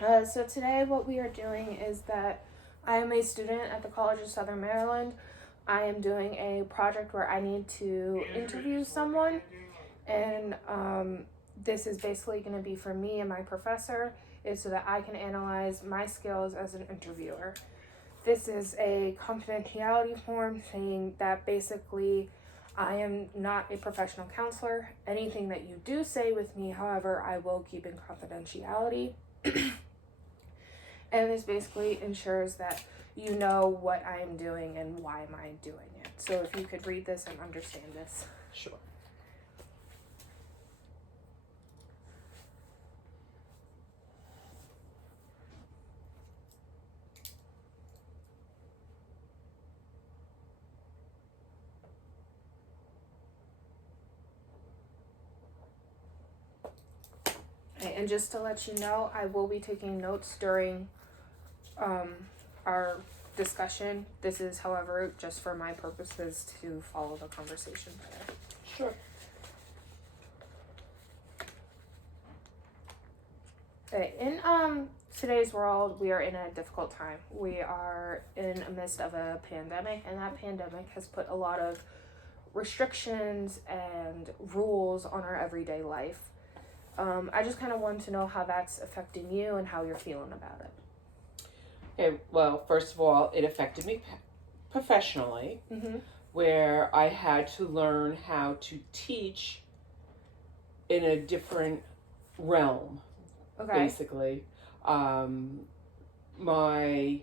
So today what we are doing is that I am a student at the College of Southern Maryland. I am doing a project where I need to interview someone, and this is basically going to be for me and my professor, is so that I can analyze my skills as an interviewer. This is a confidentiality form saying that basically I am not a professional counselor. Anything that you do say with me, however, I will keep in confidentiality. And this basically ensures that you know what I am doing and why am I doing it. So if you could read this and understand this. Sure. Okay, and just to let you know, I will be taking notes during our discussion. This is, however, just for my purposes to follow the conversation better. Sure. Okay, in today's world, we are in a difficult time. We are in the midst of a pandemic, and that pandemic has put a lot of restrictions and rules on our everyday life. I just kind of wanted to know how that's affecting you and how you're feeling about it. Okay, well, first of all, it affected me professionally, where I had to learn how to teach in a different realm, basically. My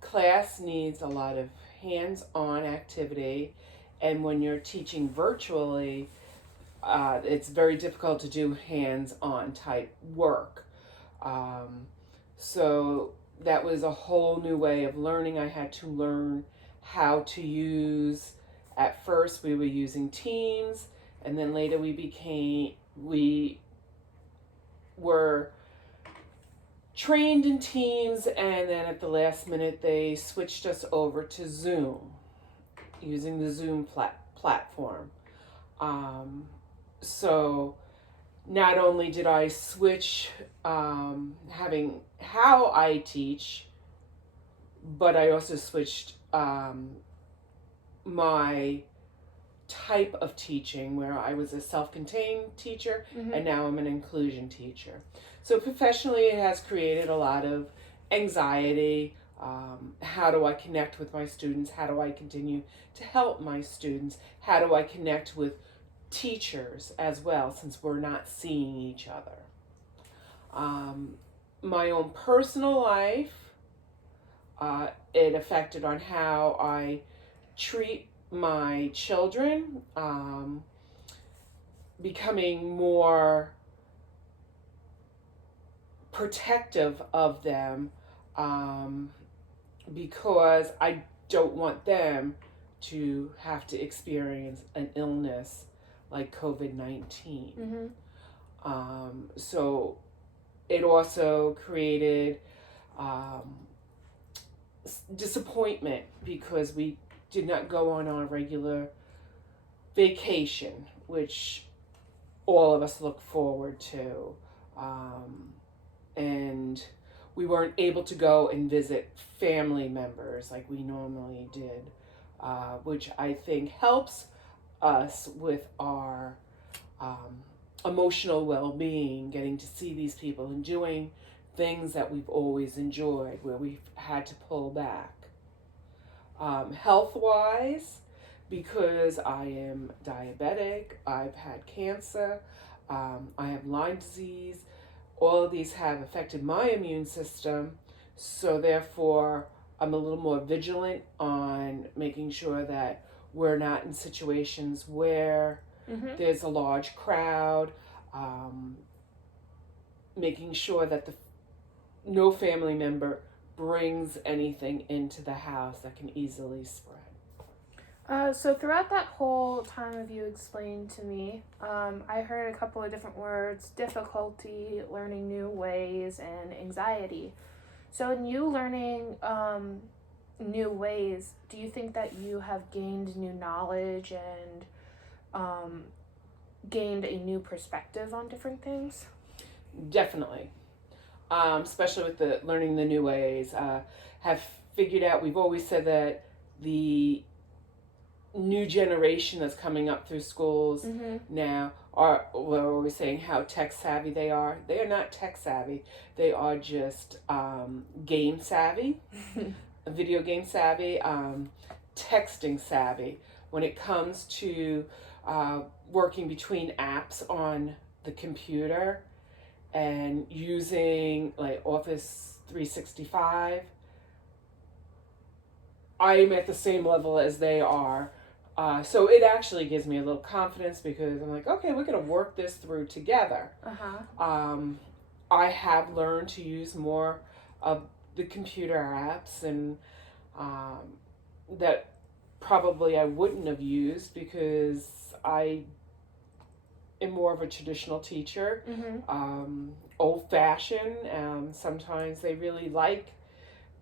class needs a lot of hands-on activity, and when you're teaching virtually, it's very difficult to do hands-on type work. So that was a whole new way of learning. I had to learn how to use, at first we were using Teams, and then later we were trained in Teams, and then at the last minute they switched us over to Zoom, using the Zoom platform. So not only did I switch having how I teach, but I also switched my type of teaching, where I was a self-contained teacher, and now I'm an inclusion teacher. So professionally, it has created a lot of anxiety. How do I connect with my students? How do I continue to help my students? How do I connect with teachers as well, since we're not seeing each other? My own personal life, it affected on how I treat my children, becoming more protective of them, because I don't want them to have to experience an illness like COVID-19. So it also created disappointment because we did not go on our regular vacation, which all of us look forward to. And we weren't able to go and visit family members like we normally did, which I think helps us with our emotional well-being, getting to see these people and doing things that we've always enjoyed, where we've had to pull back. Health-wise, because I am diabetic, I've had cancer, I have Lyme disease, all of these have affected my immune system, so therefore I'm a little more vigilant on making sure that we're not in situations where there's a large crowd, making sure that no family member brings anything into the house that can easily spread. So throughout that whole time of you explaining to me, I heard a couple of different words: difficulty, learning new ways, and anxiety. So in you learning new ways, do you think that you have gained new knowledge and gained a new perspective on different things? Definitely. especially with the learning the new ways. Have figured out, we've always said that the new generation that's coming up through schools now we're always saying how tech savvy they are. They are not tech savvy. They are just game savvy, video game savvy, texting savvy. When it comes to working between apps on the computer and using like Office 365, I'm at the same level as they are. So it actually gives me a little confidence because I'm like, okay, we're going to work this through together. I have learned to use more of the computer apps and that probably I wouldn't have used because I am more of a traditional teacher, old-fashioned. Sometimes they really like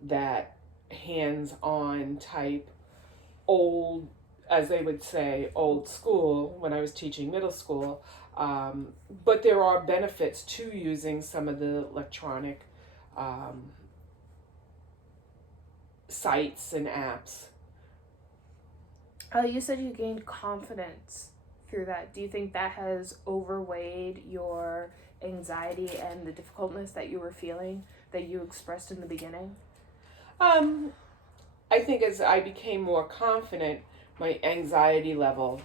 that hands-on type old, as they would say, old school when I was teaching middle school. But there are benefits to using some of the electronic sites and apps. You said you gained confidence through that. Do you think that has overweighed your anxiety and the difficultness that you were feeling that you expressed in the beginning? I think as I became more confident, my anxiety level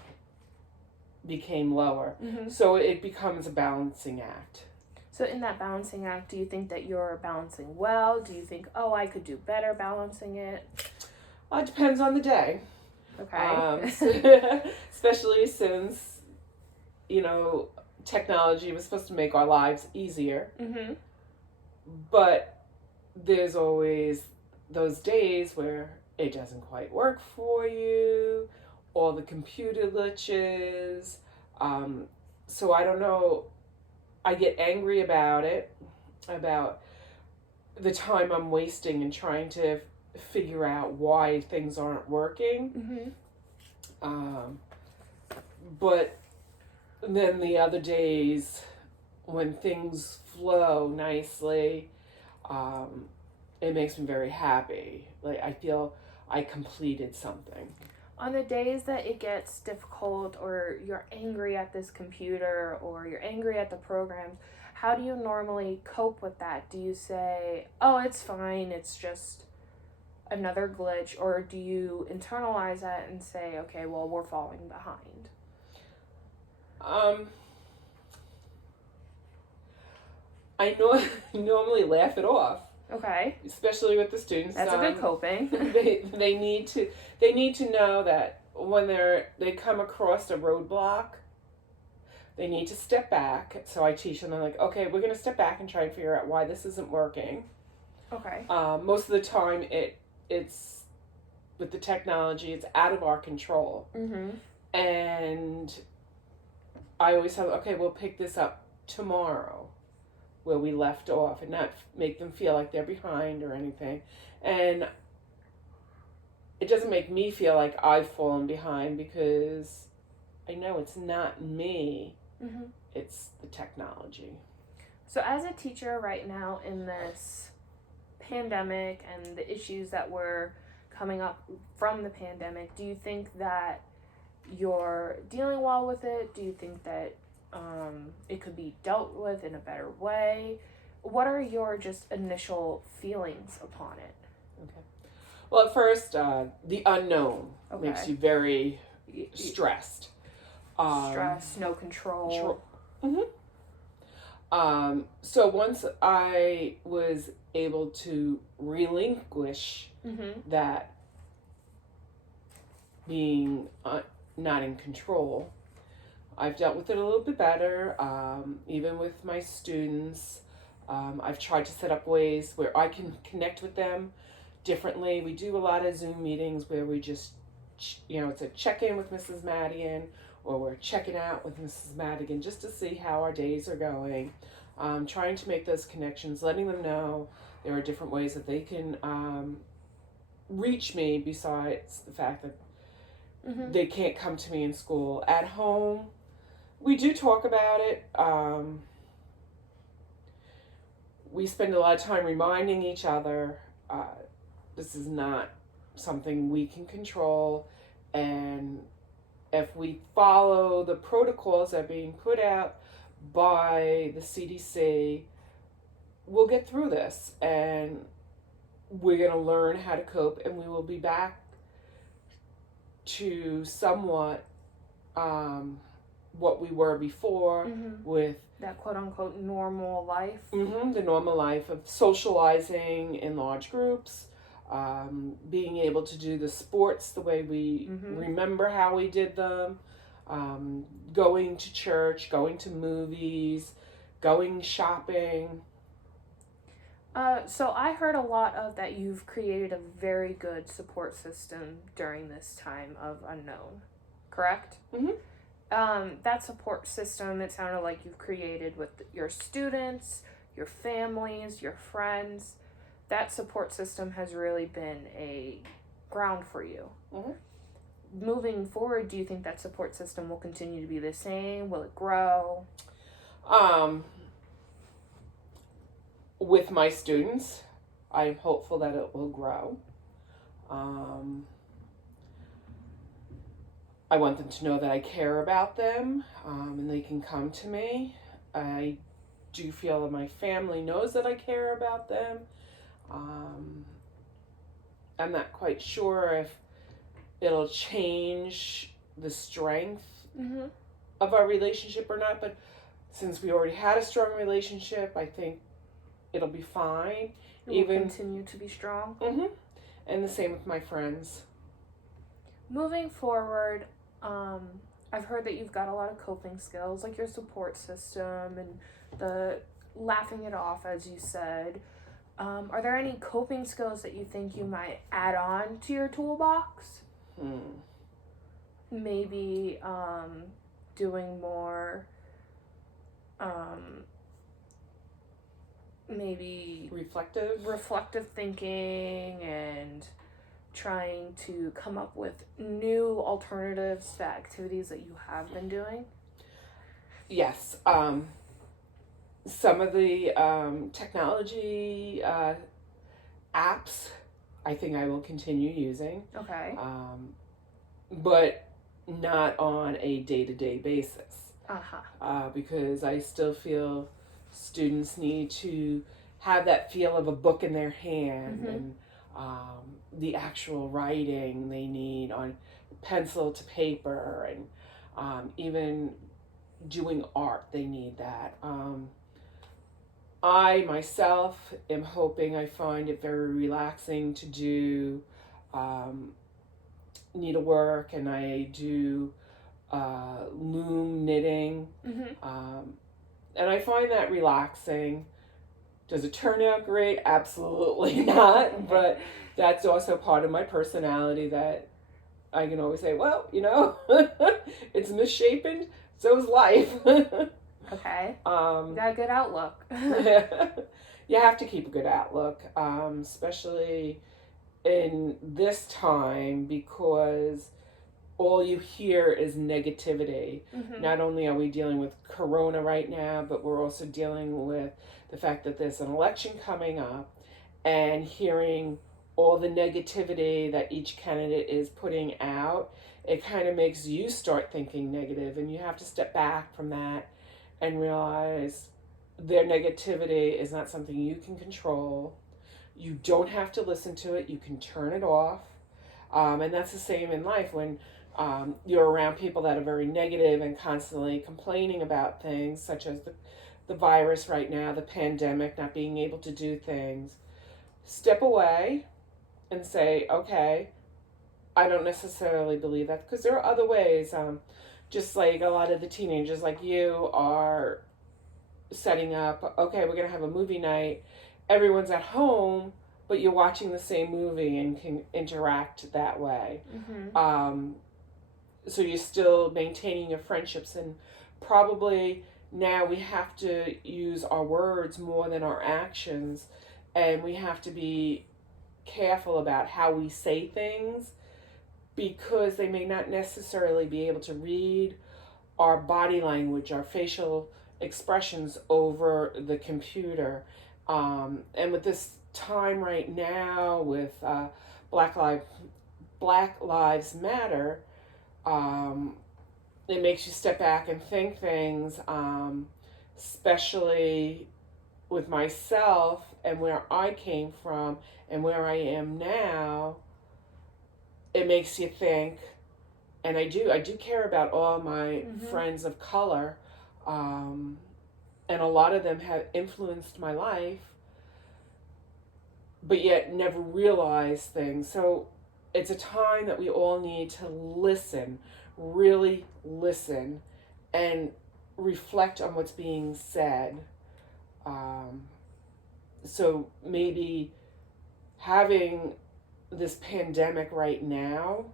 became lower. So it becomes a balancing act. So in that balancing act, do you think that you're balancing well? Do you think, oh, I could do better balancing it? It depends on the day. Okay. Especially since, technology was supposed to make our lives easier. But there's always those days where it doesn't quite work for you, all the computer glitches. So I don't know, I get angry about it, about the time I'm wasting in trying to figure out why things aren't working. But then the other days when things flow nicely, it makes me very happy. Like I feel I completed something. On the days that it gets difficult or you're angry at this computer or you're angry at the programs, how do you normally cope with that? Do you say, oh, it's fine, it's just another glitch, or do you internalize that and say, okay, well, we're falling behind? I normally laugh it off. Okay. Especially with the students. That's a good coping. they need to know that when they come across a roadblock, they need to step back. So I teach them, I'm like, okay, we're gonna step back and try and figure out why this isn't working. Okay. Most of the time it's with the technology, it's out of our control. And I always tell them, okay, we'll pick this up tomorrow where we left off and not make them feel like they're behind or anything. And it doesn't make me feel like I've fallen behind because I know it's not me, it's the technology. So as a teacher right now in this pandemic and the issues that were coming up from the pandemic, do you think that you're dealing well with it? Do you think that it could be dealt with in a better way? What are your just initial feelings upon it? Okay. Well, at first, the unknown makes you very stressed. Stress, no control. So once I was able to relinquish that being not in control, I've dealt with it a little bit better, even with my students. I've tried to set up ways where I can connect with them differently. We do a lot of Zoom meetings where we just, it's a check-in with Mrs. Madigan, or we're checking out with Mrs. Madigan just to see how our days are going. Trying to make those connections, letting them know there are different ways that they can reach me besides the fact that they can't come to me in school. At home, we do talk about it. we spend a lot of time reminding each other this is not something we can control, and if we follow the protocols that are being put out by the CDC, we'll get through this, and we're going to learn how to cope, and we will be back to somewhat what we were before, with that quote-unquote normal life. The normal life of socializing in large groups, being able to do the sports the way we remember how we did them, going to church, going to movies, going shopping. So I heard a lot of that you've created a very good support system during this time of unknown, correct? That support system, it sounded like you've created with your students, your families, your friends. That support system has really been a ground for you. Moving forward, do you think that support system will continue to be the same? Will it grow? With my students, I'm hopeful that it will grow. I want them to know that I care about them, and they can come to me. I do feel that my family knows that I care about them. I'm not quite sure if it'll change the strength of our relationship or not, but since we already had a strong relationship, I think it'll be fine. It will continue to be strong. And the same with my friends. Moving forward, I've heard that you've got a lot of coping skills, like your support system and the laughing it off, as you said. Are there any coping skills that you think you might add on to your toolbox? Maybe doing more, maybe reflective thinking, and trying to come up with new alternatives to activities that you have been doing? Yes. Some of the technology apps I think I will continue using. Okay. But not on a day-to-day basis. Because I still feel students need to have that feel of a book in their hand, and the actual writing they need on pencil to paper, and even doing art, they need that. I myself am hoping I find it very relaxing to do needlework, and I do loom knitting, and I find that relaxing. Does it turn out great? Absolutely not, but that's also part of my personality, that I can always say, well, it's misshapen, so is life. Okay. You got a good outlook. You have to keep a good outlook, especially in this time, because all you hear is negativity. Not only are we dealing with Corona right now, but we're also dealing with the fact that there's an election coming up, and hearing all the negativity that each candidate is putting out, it kind of makes you start thinking negative, and you have to step back from that and realize their negativity is not something you can control. You don't have to listen to it. You can turn it off. And that's the same in life. When you're around people that are very negative and constantly complaining about things, such as the virus right now, the pandemic, not being able to do things, step away and say, okay, I don't necessarily believe that, because there are other ways. Just like a lot of the teenagers like you are setting up, okay, we're going to have a movie night. Everyone's at home, but you're watching the same movie and can interact that way. So you're still maintaining your friendships, and probably now we have to use our words more than our actions, and we have to be careful about how we say things, because they may not necessarily be able to read our body language, our facial expressions over the computer. And with this time right now with Black Lives Black Lives Matter, it makes you step back and think things, especially with myself and where I came from and where I am now. It makes you think, and I do care about all my friends of color, and a lot of them have influenced my life, but yet never realized things. So it's a time that we all need to listen, really listen, and reflect on what's being said. So maybe having this pandemic right now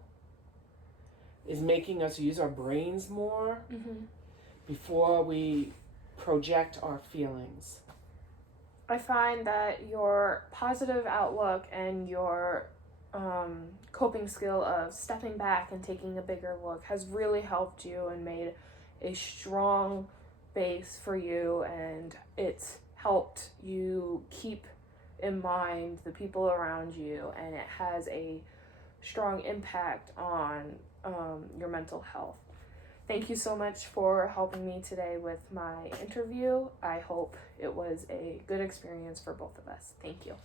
is making us use our brains more before we project our feelings. I find that your positive outlook and your coping skill of stepping back and taking a bigger look has really helped you and made a strong base for you, and it's helped you keep in mind the people around you, and it has a strong impact on your mental health. Thank you so much for helping me today with my interview. I hope it was a good experience for both of us. Thank you.